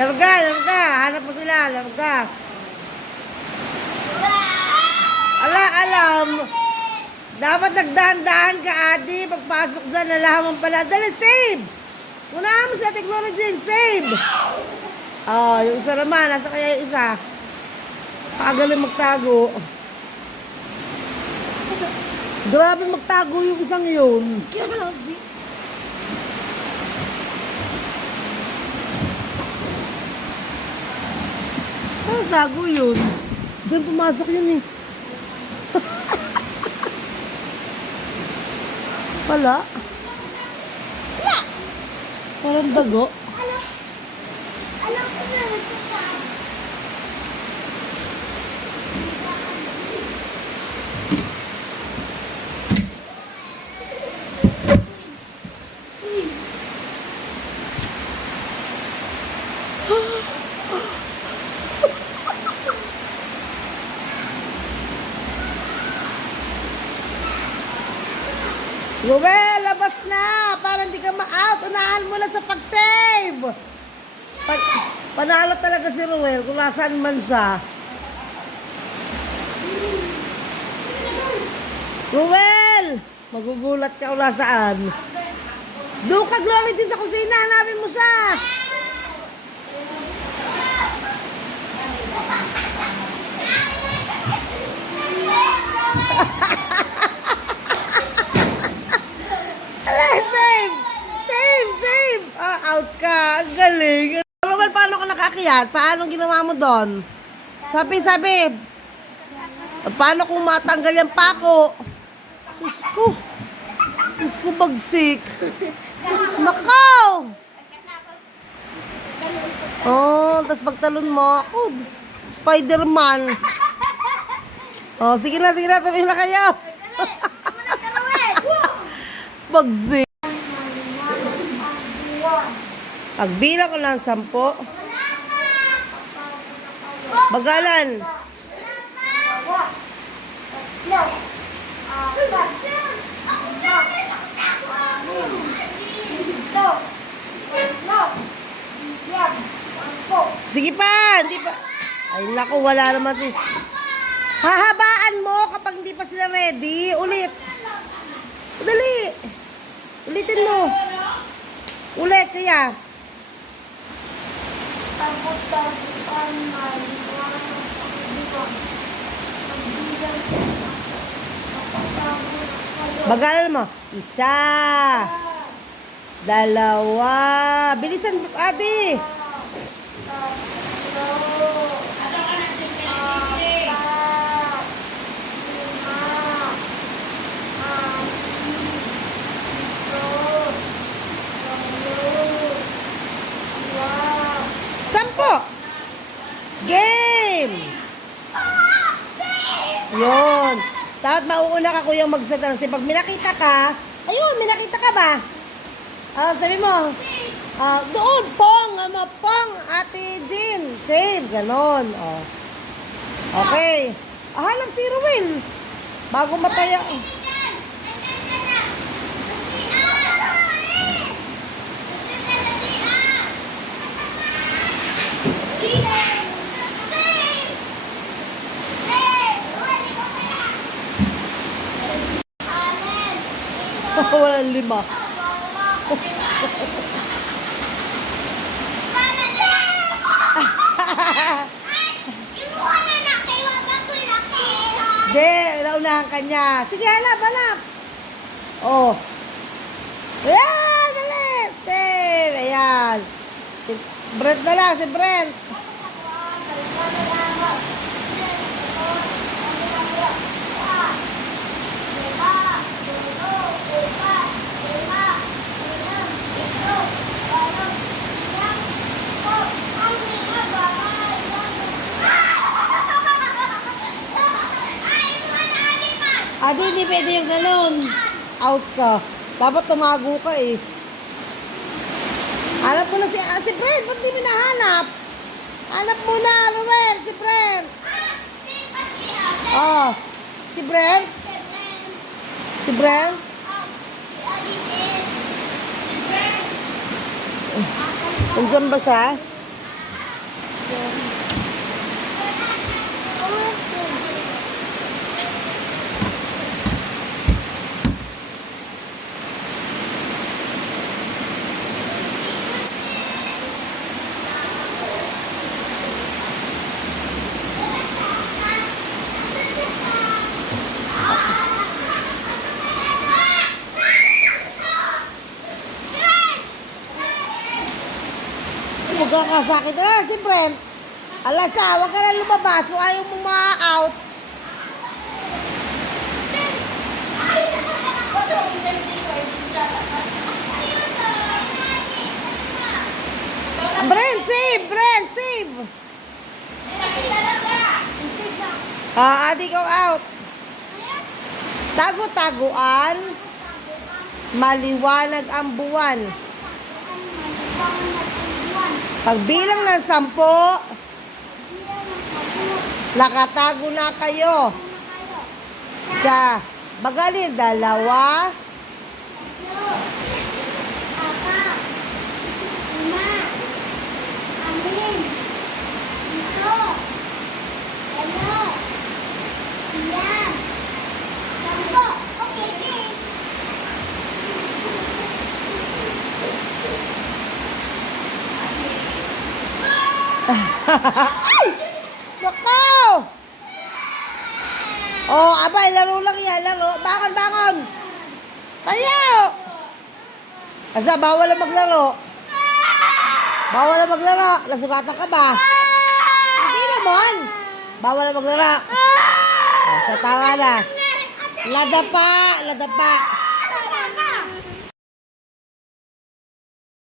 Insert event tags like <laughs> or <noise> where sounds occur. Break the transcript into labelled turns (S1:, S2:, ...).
S1: Larga, larga. Hanap mo sila, larga. Ala, alam. Dapat nagdahan-dahan ka, Adi. Pagpasok dyan, nalaman pala. Dali, save! Unahan mo sa technology, save! Oh, yung isa naman. Nasa kaya yung isa? Pagaling magtago. Grabe magtago yung isang yun.
S2: Grabe.
S1: Saan tago yun? Diyan pumasok yun eh. Wala. <laughs>
S2: Wala.
S1: Parang dago.
S2: Alam. Alam ko na.
S1: Ruel, labas na! Para hindi ka ma-out. Unahan mo na sa pag-save. Pa- panalo talaga si Ruel kung nasaan man siya. Ruel! Magugulat ka kung nasaan. Doon ka, Glory, sa kusina. Hanapin mo siya. Ala, save! Save! Save! Ah, out ka. Ang galing. Ruel, paano ka nakakiyat? Paano ginawa mo doon? Sabi, sabi. Paano kung matanggal yung pako? Sus ko. Sus ko bagsik. Nakaw! Oh, tapos pagtalon mo, ako, Spider-Man. Oh, sige na, sige na, tuloy na kayo. <laughs> Bagsik. Pagbilang ko ng sampo. Bagalan. Sige pa, hindi pa. Ay, naku, wala naman si... Hahabaan mo kapag hindi pa sila ready. Ulit. Dali. Ulitin mo. Ulit, kaya. Bagalan mo. Isa. Dalawa. Bilisan, ate. Sampo. Game. Yun. Dapat mauuna ka kuyang magsalita kasi pag minakita ka, ayun, minakita ka ba? Ah, sabi mo, ah, doon, pong, ama, pong, ate Jean, save, ganon. Oh. Okay. Ah, hanap si Ruel. Bago mataya. Walang lima. Hindi, naunahan ka niya. Sige, hanap, hanap. Oh. Ayan, dali. Save. Ayan. Si Brent na lang, si Brent. Adi, hindi pwede yung ganun. Out ka. Dapat tumago ka eh. Hanap mo na si, ah, si Brent. Ba't di mo nahanap? Hanap mo na, Ruel. Si Brent. Oh. Si Brent? Si Brent? Nandiyan ba siya? Magkakasakit na si Brent. Ala siya, huwag ka na lumabas. Kung ayaw mong ma-out. Brent, save! Brent, save! Ah, adi ko out. Tago-taguan. Maliwanag ang buwan. Pagbilang ng sampo, nakatago na kayo sa bagali dalawa, Ay! Nako! Oh, abay, laro lang yan, laro. Bangon, bangon! Tayo! Asa, bawal na maglaro. Bawal na maglaro. Nasugatan ka ba? Hindi naman. Bawal na maglaro. Oh, sa tawa na. Ladapa, ladapa.